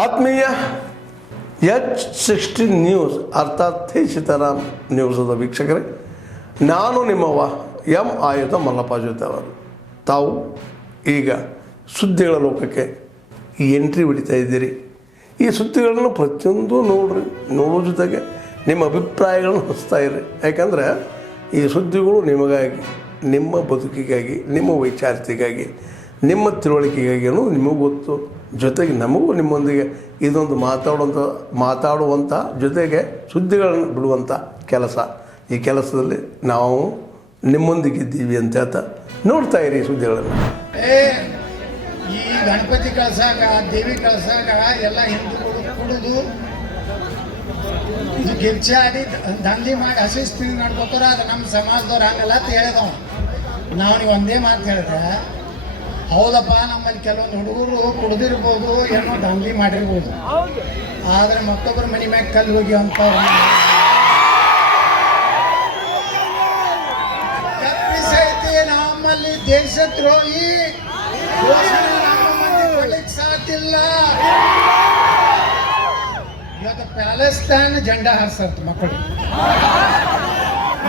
ಆತ್ಮೀಯ H16 news ಅರ್ಥಾತ್ ಥೇ ಸೀತಾರಾಮ್ ನ್ಯೂಸದ ವೀಕ್ಷಕರೇ, ನಾನು ನಿಮ್ಮವ ಎಂ ಆಯುಧ ಮಲ್ಲಪ್ಪ ಜೊತೆ ಅವರು. ತಾವು ಈಗ ಸುದ್ದಿಗಳ ಲೋಕಕ್ಕೆ ಎಂಟ್ರಿ ಹೊಡಿತಾ ಇದ್ದೀರಿ. ಈ ಸುದ್ದಿಗಳನ್ನು ಪ್ರತಿಯೊಂದು ನೋಡೋ ಜೊತೆಗೆ ನಿಮ್ಮ ಅಭಿಪ್ರಾಯಗಳನ್ನು ಹೊಸ್ತಾ ಇರಿ. ಯಾಕಂದರೆ ಈ ಸುದ್ದಿಗಳು ನಿಮಗಾಗಿ, ನಿಮ್ಮ ಬದುಕಿಗಾಗಿ, ನಿಮ್ಮ ವೈಚಾರಿಕೆಗಾಗಿ, ನಿಮ್ಮ ತಿಳುವಳಿಕೆಗಾಗಿ ಅನ್ನೋದು ನಿಮಗೂ ಗೊತ್ತು. ಜೊತೆಗೆ ನಮಗೂ ನಿಮ್ಮೊಂದಿಗೆ ಇದೊಂದು ಮಾತಾಡುವಂಥ ಜೊತೆಗೆ ಸುದ್ದಿಗಳನ್ನು ಬಿಡುವಂಥ ಕೆಲಸ. ಈ ಕೆಲಸದಲ್ಲಿ ನಾವು ನಿಮ್ಮೊಂದಿಗಿದ್ದೀವಿ ಅಂತ ಹೇಳ್ತಾ ನೋಡ್ತಾ ಇರಿ ಸುದ್ದಿಗಳನ್ನು. ಈ ಗಣಪತಿ ಕಳ್ಸಾಗ, ದೇವಿ ಕಳ್ಸಾಗ ಎಲ್ಲ ಹಿಂದೂಗಳು ಕುಡಿದು ಇದು ಗಿರ್ಚಿ ಆಡಿ ದಂಧೆ ಮಾಡಿ ಹಸಿಸ್ತೀವಿ ನಡ್ಕೋತಾರ. ಅದು ನಮ್ಮ ಸಮಾಜದವ್ರು ಹಂಗಲ್ಲ ಅಂತ ಹೇಳಿದವ. ನೀವು ಒಂದೇ ಮಾತು ಹೇಳಿದ್ರೆ, ಹೌದಪ್ಪ, ನಮ್ಮಲ್ಲಿ ಕೆಲವೊಂದು ಹುಡುಗರು ಕುಡ್ದಿರ್ಬೋದು, ಏನೋ ದಂಧೆ ಮಾಡಿರ್ಬೋದು, ಆದರೆ ಮತ್ತೊಬ್ಬರ ಮನೆ ಮ್ಯಾಗ ಕಲ್ಲು ಹೋಗಿ ಅಂತ ತಪ್ಪಿಸೈತಿ. ನಮ್ಮಲ್ಲಿ ದೇಶದ್ರೋಹಿ ಕೊಡ್ಲಿಕ್ಕೆ ಸಾಧ್ಯ ಇಲ್ಲ. ಇವತ್ತು ಪ್ಯಾಲೆಸ್ತೈನ್ ಜೆಂಡಾ ಹಾರಿಸಂತ ಮಕ್ಕಳು,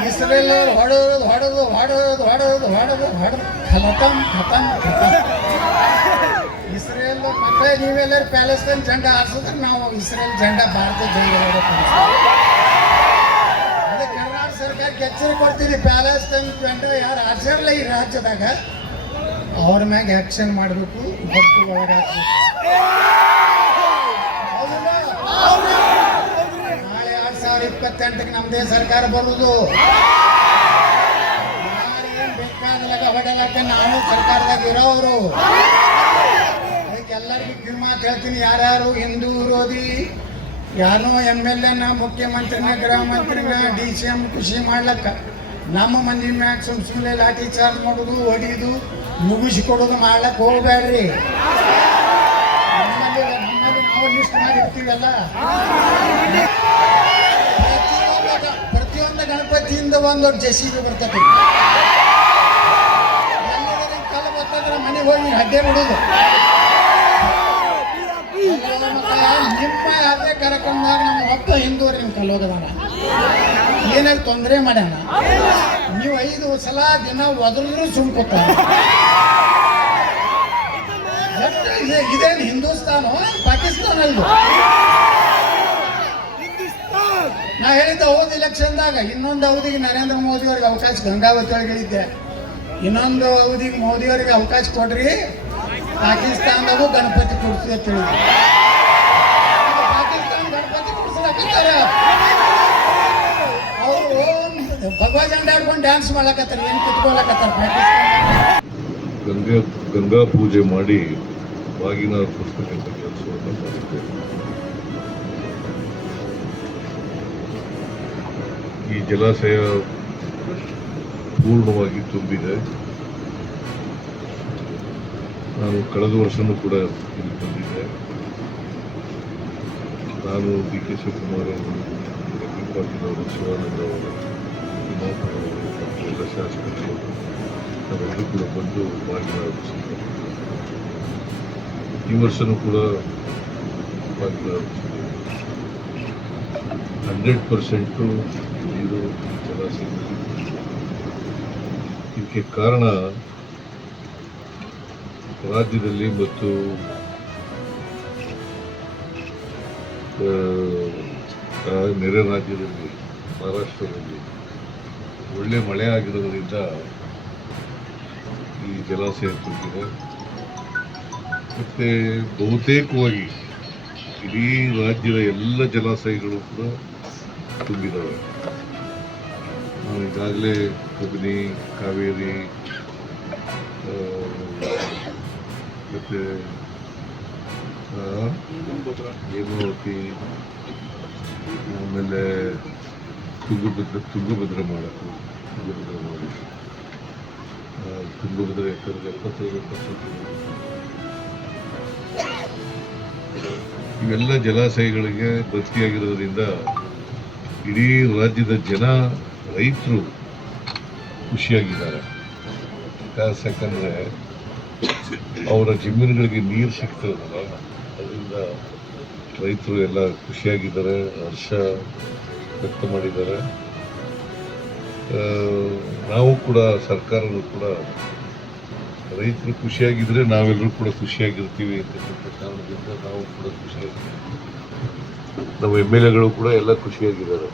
ಇಸ್ರೇಲ್ ಹೊಡೆದು ಇಸ್ರೇಲ್ ಮಕ್ಕಳೇ, ನೀವೆಲ್ಲರೂ ಪ್ಯಾಲೆಸ್ತೈನ್ ಜೆಂಡಾ ಹಾರಿಸಿದ್ರೆ ನಾವು ಇಸ್ರೇಲ್ ಜೆಂಡಾ, ಭಾರತ ಜೆಂಡಾ ಅದಕ್ಕೆ ಕರ್ನಾಟಕ ಸರ್ಕಾರಕ್ಕೆ ಎಚ್ಚರಿಕೆ ಕೊಡ್ತೀವಿ. ಪ್ಯಾಲೆಸ್ತೈನ್ ಜೆಂಡಾ ಯಾರು ಹಾರಿಸಿರಲ್ಲ ಈ ರಾಜ್ಯದಾಗ, ಅವ್ರ ಮ್ಯಾಗ ಆಕ್ಷನ್ ಮಾಡಬೇಕು, ಭಕ್ತಿ ಒಳಗಾಕಬೇಕು. ನಾಳೆ 2028ಕ್ಕೆ ನಮ್ಮದೇ ಸರ್ಕಾರ ಬರುವುದು. ಯಾರೇನು ಬೇಕಾದಾಗ ಹೊಡಲಕ್ಕ ನಾವು ಸರ್ಕಾರದಾಗ ಇರೋರು. ಅದಕ್ಕೆ ಎಲ್ಲರಿಗೂ ಕಿವಿಮಾತು ಹೇಳ್ತೀನಿ, ಯಾರ್ಯಾರು ಹಿಂದೂ ವಿರೋಧಿ, ಯಾರೋ MLA ಮುಖ್ಯಮಂತ್ರಿನ, ಗೃಹ ಮಂತ್ರಿನ, DCM ಖುಷಿ ಮಾಡ್ಲಕ್ಕ ನಮ್ಮ ಮಂದಿ ಮ್ಯಾಗ ಸುಮ್ಮನೆ ಲಾಠಿ ಚಾರ್ಜ್ ಮಾಡೋದು, ಹೊಡಿಯೋದು, ಮುಗಿಸಿಕೊಡೋದು ಮಾಡ್ಲಕ್ಕೆ ಹೋಗ್ಬೇಡ್ರಿ. ನಮ್ಮಲ್ಲಿ ನಾವು ಲಿಸ್ಟ್ ಮಾಡಿರ್ತೀವಲ್ಲ, ಪ್ರತಿಯೊಂದು ಗಣಪತಿಯಿಂದ ಒಂದು JCB ಬರ್ತದೆ. ಎಲ್ಲರಿಗೆ ಕಾಲ ಬರ್ತದ್ರೆ ಮನೆಗೆ ಹೋಗಿ ಅಡ್ಡೆ ಬಿಡೋದು. ನಿಮ್ಮ ಯಾವುದೇ ಕಾರ್ಯಕ್ರಮದಾಗ ನಮ್ಮ ಒಬ್ಬ ಹಿಂದೂರು ನಿಮ್ಮ ಕಲ್ಲೋಗದಾನ, ಏನಾದ್ರು ತೊಂದರೆ ಮಾಡ್ಯಾನ, ನೀವು 5 ಸಲ ದಿನ ಒದರಿದ್ರು ಸುಮ್ಕೋತಾರೆ. ಇದೇನು ಹಿಂದೂಸ್ತಾನೋ ಪಾಕಿಸ್ತಾನ ಇದು? ನಾ ಹೇಳಿದ್ದೆ ಹೋದ ಎಲೆಕ್ಷನ್ದಾಗ, ಇನ್ನೊಂದು ಅವಧಿಗೆ ನರೇಂದ್ರ ಮೋದಿ ಅವ್ರಿಗೆ ಅವಕಾಶ, ಗಂಗಾವತಿ ಒಳಗೆ ಹೇಳಿದ್ದೆ, ಇನ್ನೊಂದು ಅವಧಿಗೆ ಮೋದಿಯವರಿಗೆ ಅವಕಾಶ ಕೊಡ್ರಿ, ಪಾಕಿಸ್ತಾನದಾಗೂ ಗಣಪತಿ ಕೊಡ್ತೀವಿ ಅಂತ ಹೇಳಿದ್ದೆ. ಪಾಕಿಸ್ತಾನ ಗಣಪತಿ ಕೊಡ್ಸಲಕತ್ತಾರ, ಅವರು ಭಗವಾ ಜೆಂಡಾ ಹಿಡ್ಕೊಂಡು ಡ್ಯಾನ್ಸ್ ಮಾಡ್ಲಕತ್ತಾರ, ಏನು ಕಿತ್ಕೊಳಕತ್ತಾರ. ಗಂಗಾ ಪೂಜೆ ಮಾಡಿ ಬಾಗಿನ ಅರ್ಪಿಸ್ತಕ್ಕಂಥ ಕೆಲಸವನ್ನು ಮಾಡಿದ್ದೇವೆ. ಈ ಜಲಾಶಯ ಪೂರ್ಣವಾಗಿ ತುಂಬಿದೆ. ನಾನು ಕಳೆದ ವರ್ಷನೂ ಕೂಡ ಇಲ್ಲಿ ಬಂದಿದ್ದೆ. ನಾನು DK ಶಿವಕುಮಾರ್ ಅವರು, ರವಿ ಪಾಟೀಲ್ ಅವರು, ಶಿವಾನಂದ ಅವರು, ದಿನಾಕರ್ ಅವರು, ಎಲ್ಲ ಶಾಸಕರು ನಾವೆಲ್ಲರೂ ಕೂಡ ಬಂದು ಬಾಗಿನ ಅರ್ಪಿಸಿದ್ದೇವೆ. ಈ ವರ್ಷನೂ ಕೂಡ ಬಾಗಿನ ಅರ್ಪಿಸಿದ್ದೇವೆ. 100% ನೀರು ಜಲಾಶಯದಲ್ಲಿ. ಇದಕ್ಕೆ ಕಾರಣ ರಾಜ್ಯದಲ್ಲಿ ಮತ್ತು ನೆರೆ ರಾಜ್ಯದಲ್ಲಿ, ಮಹಾರಾಷ್ಟ್ರದಲ್ಲಿ ಒಳ್ಳೆ ಮಳೆ ಆಗಿರೋದ್ರಿಂದ ಈ ಜಲಾಶಯ ತುಂಬಿದೆ. ಮತ್ತು ಬಹುತೇಕವಾಗಿ ಇಡೀ ರಾಜ್ಯದ ಎಲ್ಲ ಜಲಾಶಯಗಳು ಕೂಡ ತುಂಬಿದ್ದಾವೆ. ನಾವು ಈಗಾಗಲೇ ಕಬಿನಿ, ಕಾವೇರಿ, ಮತ್ತು ಹೇಮಾವತಿ, ಆಮೇಲೆ ತುಂಗಭದ್ರಾ ಮಾಡಿ ತುಂಗಭದ್ರಾ ಎಕರೆಗೆ 75% ಇವೆಲ್ಲ ಜಲಾಶಯಗಳಿಗೆ ಭರ್ತಿಯಾಗಿರೋದ್ರಿಂದ ಇಡೀ ರಾಜ್ಯದ ರೈತರು ಖುಷಿಯಾಗಿದ್ದಾರೆ. ಯಾಕಂದರೆ ಅವರ ಜಮೀನುಗಳಿಗೆ ನೀರು ಸಿಗ್ತಿರೋದಲ್ಲ, ಅದರಿಂದ ರೈತರು ಎಲ್ಲ ಖುಷಿಯಾಗಿದ್ದಾರೆ, ಹರ್ಷ ವ್ಯಕ್ತ ಮಾಡಿದ್ದಾರೆ. ನಾವು ಕೂಡ ಸರ್ಕಾರವು ಕೂಡ ರೈತರು ಖುಷಿಯಾಗಿದ್ದರೆ ನಾವೆಲ್ಲರೂ ಕೂಡ ಖುಷಿಯಾಗಿರ್ತೀವಿ ಅಂತಕ್ಕಂಥ ಕಾರಣದಿಂದ ನಾವು ಕೂಡ ಖುಷಿಯಾಗಿದ್ದೀವಿ. ನಮ್ಮ MLAಗಳು ಕೂಡ ಎಲ್ಲ ಖುಷಿಯಾಗಿದ್ದಾರೆ.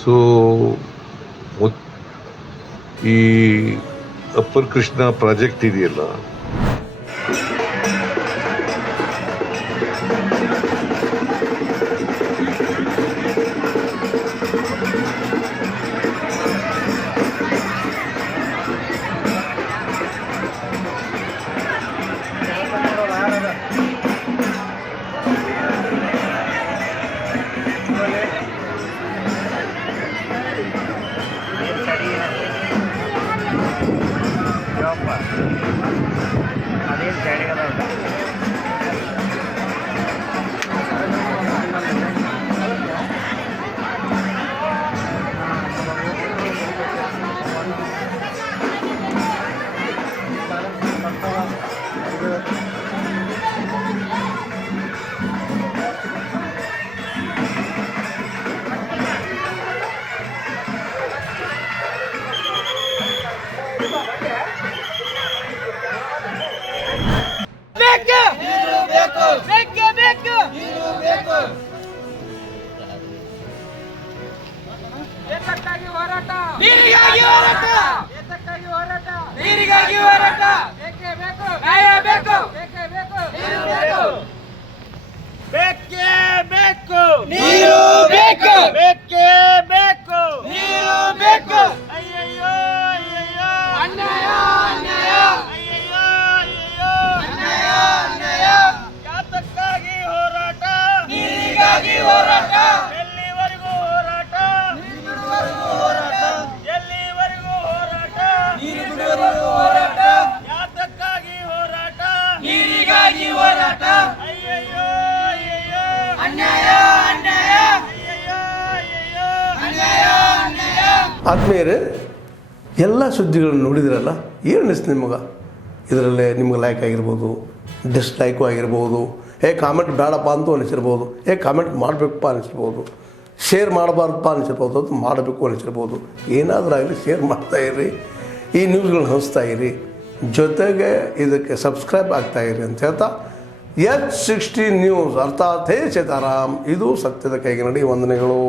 ಸೊ ಈ ಅಪ್ಪರ್ ಕೃಷ್ಣ ಪ್ರಾಜೆಕ್ಟ್ ಇದೆಯಲ್ಲ, ಏತಕ್ಕಾಗಿ ಹೋರಾಟ, ನೀರಿಗಾಗಿ ಹೋರಾಟ, ಏತಕ್ಕಾಗಿ ಹೋರಾಟ, ನೀರಿಗಾಗಿ ಹೋರಾಟ, ಬೇಕೇ ಬೇಕು, ನ್ಯಾಯ ಬೇಕು, ಬೇಕೇ ಬೇಕು, ನೀರು ಬೇಕು, ಬೇಕೇ ಬೇಕು, ನೀರು ಬೇಕು, ಬೇಕೇ ಬೇಕು, ನೀರು ಬೇಕು. ಅಯ್ಯಯ್ಯೋ ಅಯ್ಯಯ್ಯೋ ಅನ್ಯಾಯ ಅನ್ಯಾಯ, ಅಯ್ಯಯ್ಯೋ ಅಯ್ಯಯ್ಯೋ ಅನ್ಯಾಯ ಅನ್ಯಾಯ. ಯಾತಕ್ಕಾಗಿ ಹೋರಾಟ, ನೀರಿಗಾಗಿ ಹೋರಾಟ, ಎಲ್ಲಿವರೆಗೂ ಹೋರಾಟ, ಎಲ್ಲಿವರೆಗೂ ಹೋರಾಟ, ನೀರು ಬಿಡುವವರೆಗೂ ಹೋರಾಟ, ಯಾತಕ್ಕಾಗಿ ಹೋರಾಟ, ನೀರಿಗಾಗಿ ಹೋರಾಟ. ಅಯ್ಯಯ್ಯೋ ಅಯ್ಯಯ್ಯೋ ಅನ್ಯಾಯ ಅನ್ಯಾಯ, ಅಯ್ಯಯ್ಯೋ ಅಯ್ಯಯ್ಯೋ ಅನ್ಯಾಯ ಅನ್ಯಾಯ. ಆತ್ಮೀಯರೇ, ಎಲ್ಲ ಸುದ್ದಿಗಳನ್ನು ನೋಡಿದ್ರಲ್ಲ, ಏನು ಅನಿಸ್ತು ನಿಮಗೆ? ಇದರಲ್ಲೇ ನಿಮ್ಗೆ ಲೈಕ್ ಆಗಿರ್ಬೋದು, ಡಿಸ್ಲೈಕು ಆಗಿರ್ಬೋದು, ಕಾಮೆಂಟ್ ಬೇಡಪ್ಪ ಅಂತೂ ಅನಿಸಿರ್ಬೋದು, ಕಾಮೆಂಟ್ ಮಾಡಬೇಕಪ್ಪ ಅನಿಸಿರ್ಬೋದು, ಶೇರ್ ಮಾಡಬಾರ್ದಪ್ಪ ಅನಿಸಿರ್ಬೋದು, ಅದು ಮಾಡಬೇಕು ಅನಿಸಿರ್ಬೋದು. ಏನಾದರೂ ಆಗಲಿ ಶೇರ್ ಮಾಡ್ತಾಯಿರಿ, ಈ ನ್ಯೂಸ್ಗಳನ್ನ ಹಂಚ್ತಾ ಇರಿ, ಜೊತೆಗೆ ಇದಕ್ಕೆ ಸಬ್ಸ್ಕ್ರೈಬ್ ಆಗ್ತಾಯಿರಿ ಅಂತ ಹೇಳ್ತಾ, H60 ನ್ಯೂಸ್ ಅರ್ಥಾತ್ ಹೇ ಸೀತಾರಾಮ್, ಇದು ಸತ್ಯದ ಕೈಗೆ ನಡಿ. ವಂದನೆಗಳು.